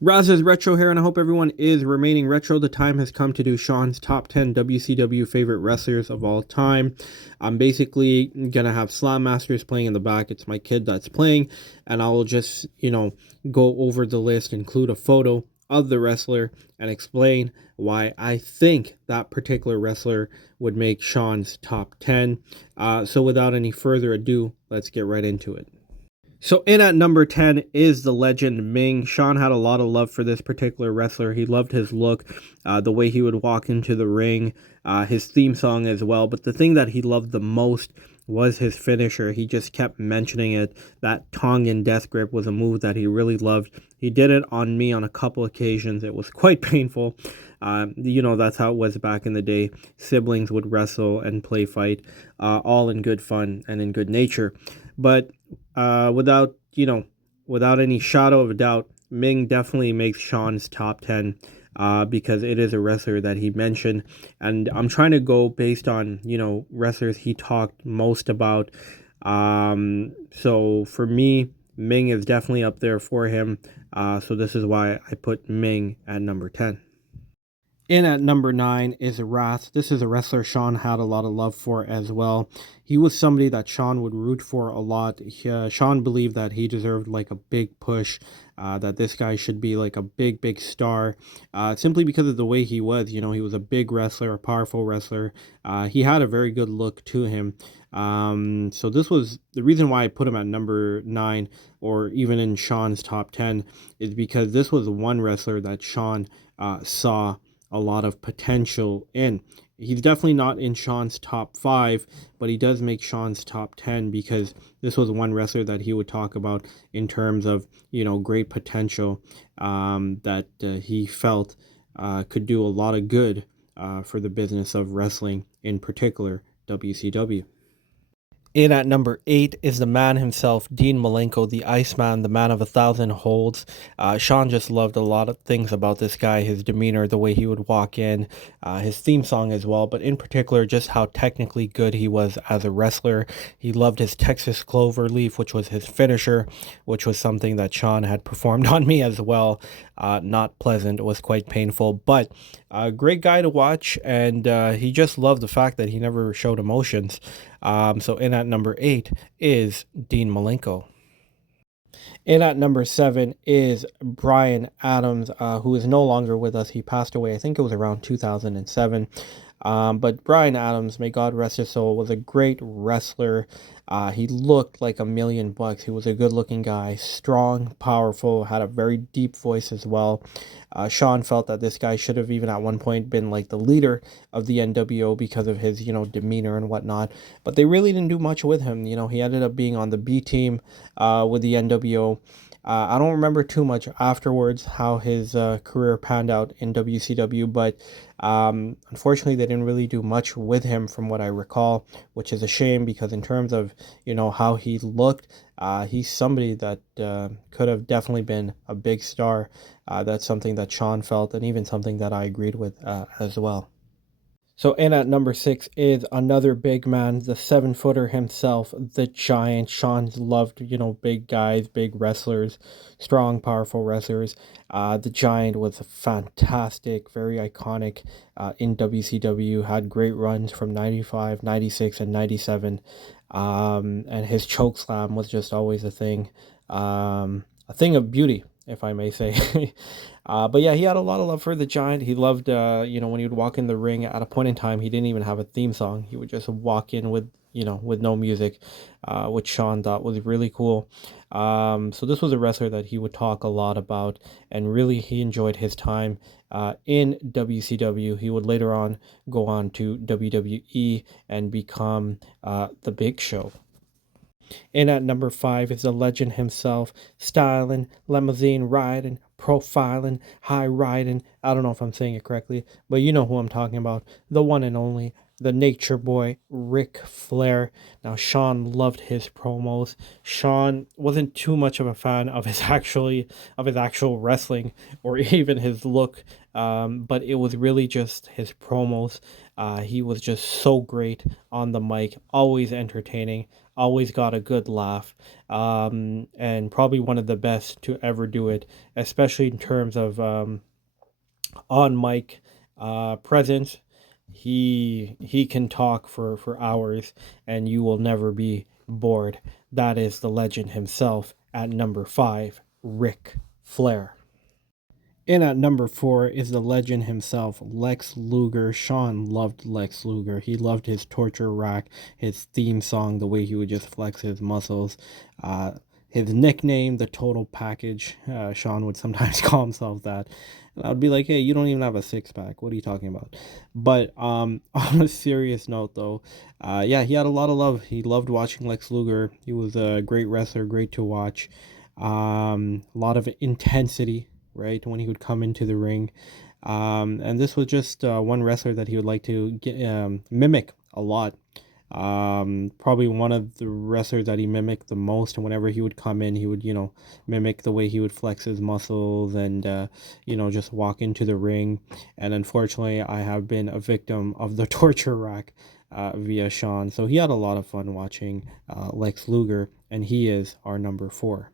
Raz's Retro here, and I hope everyone is remaining retro. The time has come to do Shan's top 10 WCW favorite wrestlers of all time. I'm basically gonna have Slam Masters playing in the back. It's my kid that's playing, and I will just, go over the list, include a photo of the wrestler, and explain why I think that particular wrestler would make Sean's top 10. So without any further ado, let's get right into it. So in at number 10 is the legend Ming. Sean had a lot of love for this particular wrestler. He loved his look, the way he would walk into the ring, his theme song as well. But the thing that he loved the most was his finisher. He just kept mentioning it. That Tongan death grip was a move that he really loved. He did it on me on a couple occasions. It was quite painful. That's how it was back in the day. Siblings would wrestle and play fight, all in good fun and in good nature. But without any shadow of a doubt, Ming definitely makes Sean's top 10 because it is a wrestler that he mentioned. And I'm trying to go based on, wrestlers he talked most about. So for me, Ming is definitely up there for him. So this is why I put Ming at number 10. In at number 9 is Wrath. This is a wrestler Sean had a lot of love for as well. He was somebody that Sean would root for a lot. Sean believed that he deserved like a big push, that this guy should be like a big, big star, simply because of the way he was. He was a big wrestler, a powerful wrestler. He had a very good look to him. So this was the reason why I put him at number 9 or even in Sean's top 10 is because this was one wrestler that Sean saw a lot of potential in. He's definitely not in Sean's top 5, but he does make Sean's top 10 because this was one wrestler that he would talk about in terms of, great potential that he felt could do a lot of good for the business of wrestling, in particular WCW. In at number 8 is the man himself, Dean Malenko, the Iceman, the man of 1,000 holds. Sean just loved a lot of things about this guy, his demeanor, the way he would walk in, his theme song as well, but in particular, just how technically good he was as a wrestler. He loved his Texas Cloverleaf, which was his finisher, which was something that Sean had performed on me as well. Not pleasant, it was quite painful, but a great guy to watch, and he just loved the fact that he never showed emotions. So in at number 8 is Dean Malenko. In at number 7 is Brian Adams, who is no longer with us. He passed away, I think it was around 2007. But Brian Adams, may God rest his soul, was a great wrestler. He looked like $1,000,000. He was a good-looking guy, strong, powerful, had a very deep voice as well. Sean felt that this guy should have even at one point been like the leader of the NWO because of his, demeanor and whatnot. But they really didn't do much with him. He ended up being on the B team with the NWO. I don't remember too much afterwards how his career panned out in WCW, but unfortunately they didn't really do much with him from what I recall, which is a shame because in terms of, how he looked, he's somebody that could have definitely been a big star. That's something that Sean felt and even something that I agreed with as well. So in at number 6 is another big man, the 7-footer himself, the Giant. Sean loved, big guys, big wrestlers, strong, powerful wrestlers. The Giant was fantastic, very iconic in WCW, had great runs from 95, 96, and 97. And his choke slam was just always a thing of beauty, if I may say. But yeah, he had a lot of love for the Giant. He loved, when he would walk in the ring at a point in time, he didn't even have a theme song. He would just walk in with, with no music, which Sean thought was really cool. So this was a wrestler that he would talk a lot about, and really he enjoyed his time in WCW. He would later on go on to WWE and become the Big Show. In at number 5 is the legend himself, styling, limousine riding, profiling, high riding. I don't know if I'm saying it correctly, but you know who I'm talking about. The one and only, the Nature Boy, Ric Flair. Now, Sean loved his promos. Sean wasn't too much of a fan of his actual wrestling or even his look, but it was really just his promos. He was just so great on the mic, always entertaining, always got a good laugh, and probably one of the best to ever do it, especially in terms of on mic presence. He can talk for hours, and you will never be bored. That is the legend himself at number 5, Ric Flair. And at number 4 is the legend himself, Lex Luger. Sean loved Lex Luger. He loved his torture rack, his theme song, the way he would just flex his muscles. Uh, his nickname, the total package. Sean would sometimes call himself that. And I would be like, hey, you don't even have a six pack. What are you talking about? But on a serious note, though, yeah, he had a lot of love. He loved watching Lex Luger. He was a great wrestler, great to watch. A lot of intensity, right, when he would come into the ring. And this was just one wrestler that he would like to mimic a lot. Probably one of the wrestlers that he mimicked the most. And whenever he would come in, he would, mimic the way he would flex his muscles and, just walk into the ring. And unfortunately, I have been a victim of the torture rack via Sean. So he had a lot of fun watching Lex Luger, and he is our number 4.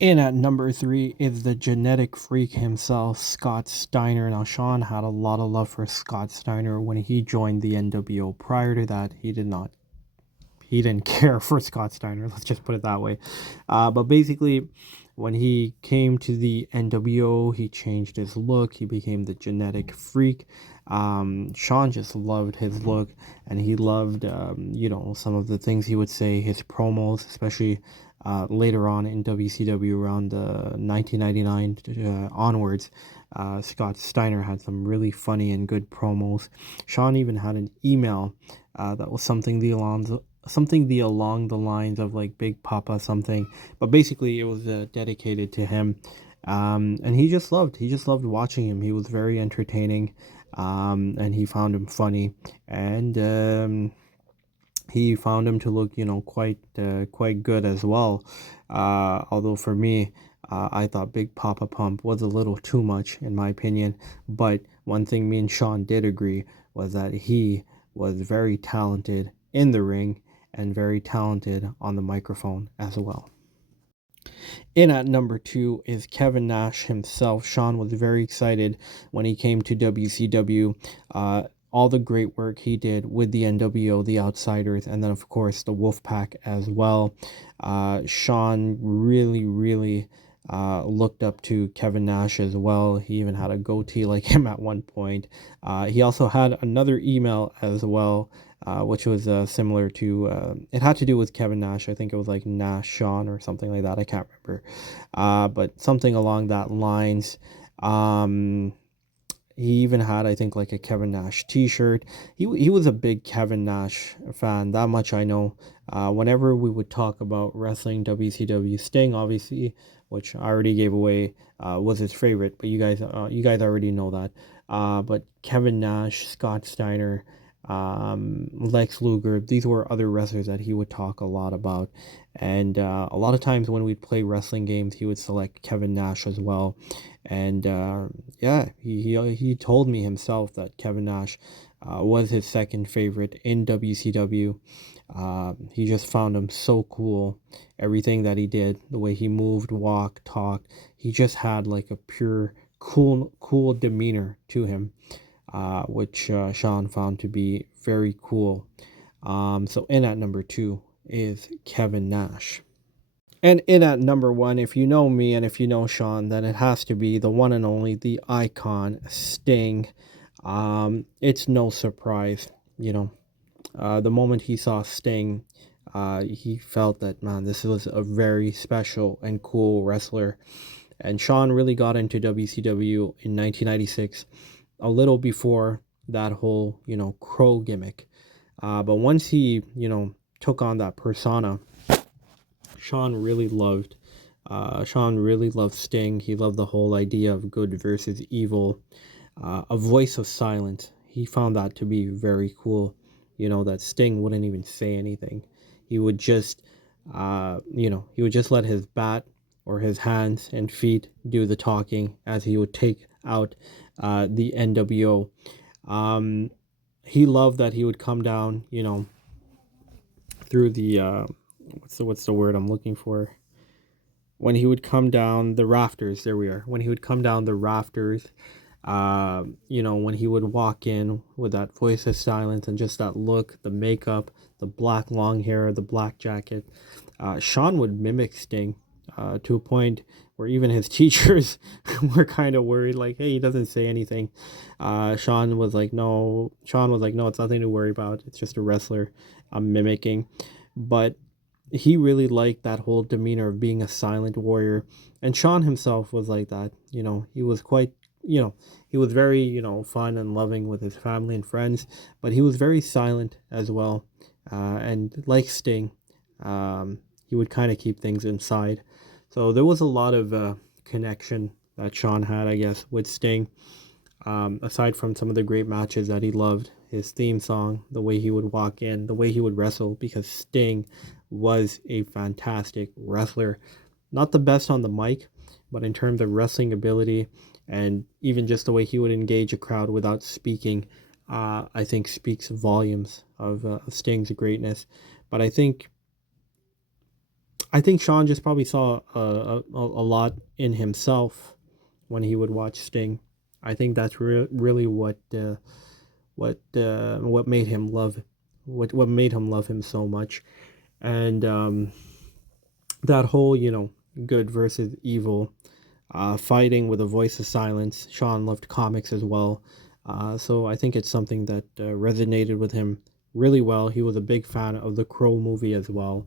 In at number 3 is the genetic freak himself, Scott Steiner. Now, Sean had a lot of love for Scott Steiner when he joined the NWO. Prior to that, he didn't care for Scott Steiner. Let's just put it that way. But basically, when he came to the NWO, he changed his look. He became the genetic freak. Sean just loved his look, and he loved, some of the things he would say, his promos, especially later on in WCW around 1999 onwards. Scott Steiner had some really funny and good promos. Sean even had an email that was something along the lines of like Big Papa something, but basically it was dedicated to him. And he just loved watching him. He was very entertaining, and he found him funny, and he found him to look, quite good as well. Although for me, I thought Big Papa Pump was a little too much in my opinion. But one thing me and Sean did agree was that he was very talented in the ring and very talented on the microphone as well. In at number 2 is Kevin Nash himself. Sean was very excited when he came to WCW. All the great work he did with the NWO, the Outsiders, and then, of course, the Wolfpack as well. Sean really, really looked up to Kevin Nash as well. He even had a goatee like him at one point. He also had another email as well, which was similar to, it had to do with Kevin Nash. I think it was like Nash Sean or something like that. I can't remember. But something along that lines. He even had, I think, like a Kevin Nash T-shirt. He was a big Kevin Nash fan. That much I know. Whenever we would talk about wrestling, WCW, Sting, obviously, which I already gave away, was his favorite. But you guys already know that. But Kevin Nash, Scott Steiner, Lex Luger, these were other wrestlers that he would talk a lot about. And a lot of times when we'd play wrestling games, he would select Kevin Nash as well. And yeah, he told me himself that Kevin Nash was his second favorite in WCW. He just found him so cool. Everything that he did, the way he moved, walked, talked, he just had like a pure cool demeanor to him, which Sean found to be very cool. So in at number 2 is Kevin Nash. And in at number 1, if you know me and if you know Sean, then it has to be the one and only, the icon, Sting. It's no surprise, the moment he saw Sting, he felt that, man, this was a very special and cool wrestler. And Sean really got into WCW in 1996, a little before that whole, Crow gimmick. But once he, took on that persona, Sean really loved. Sean really loved Sting. He loved the whole idea of good versus evil. A voice of silence. He found that to be very cool. That Sting wouldn't even say anything. He would just, he would just let his bat or his hands and feet do the talking as he would take out the NWO. He loved that he would come down, through the what's the word I'm looking for? When he would come down the rafters, there we are. When he would come down the rafters, when he would walk in with that voice of silence and just that look, the makeup, the black long hair, the black jacket, Sean would mimic Sting to a point where even his teachers were kind of worried, like, hey, he doesn't say anything. Sean was like, no, it's nothing to worry about. It's just a wrestler I'm mimicking. But he really liked that whole demeanor of being a silent warrior. And Sean himself was like that. He was quite, he was very, fun and loving with his family and friends, but he was very silent as well. And like Sting, he would kind of keep things inside. So there was a lot of connection that Sean had, I guess, with Sting. Aside from some of the great matches that he loved, his theme song, the way he would walk in, the way he would wrestle, because Sting was a fantastic wrestler. Not the best on the mic, but in terms of wrestling ability and even just the way he would engage a crowd without speaking, I think speaks volumes of Sting's greatness. But I think Sean just probably saw a lot in himself when he would watch Sting. I think that's really what made him love what made him love him so much. And that whole good versus evil, fighting with a voice of silence. Sean loved comics as well, so I think it's something that resonated with him really well. He was a big fan of the Crow movie as well.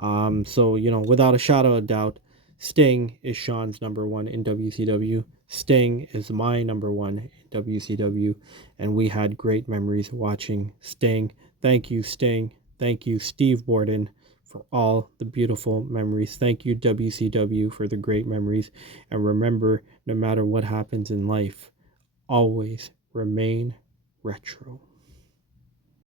So without a shadow of doubt, Sting is Sean's number one in WCW. Sting is my number one in WCW, and we had great memories watching Sting. Thank you, Sting. Thank you, Steve Borden, for all the beautiful memories. Thank you, WCW, for the great memories. And remember, no matter what happens in life, always remain retro.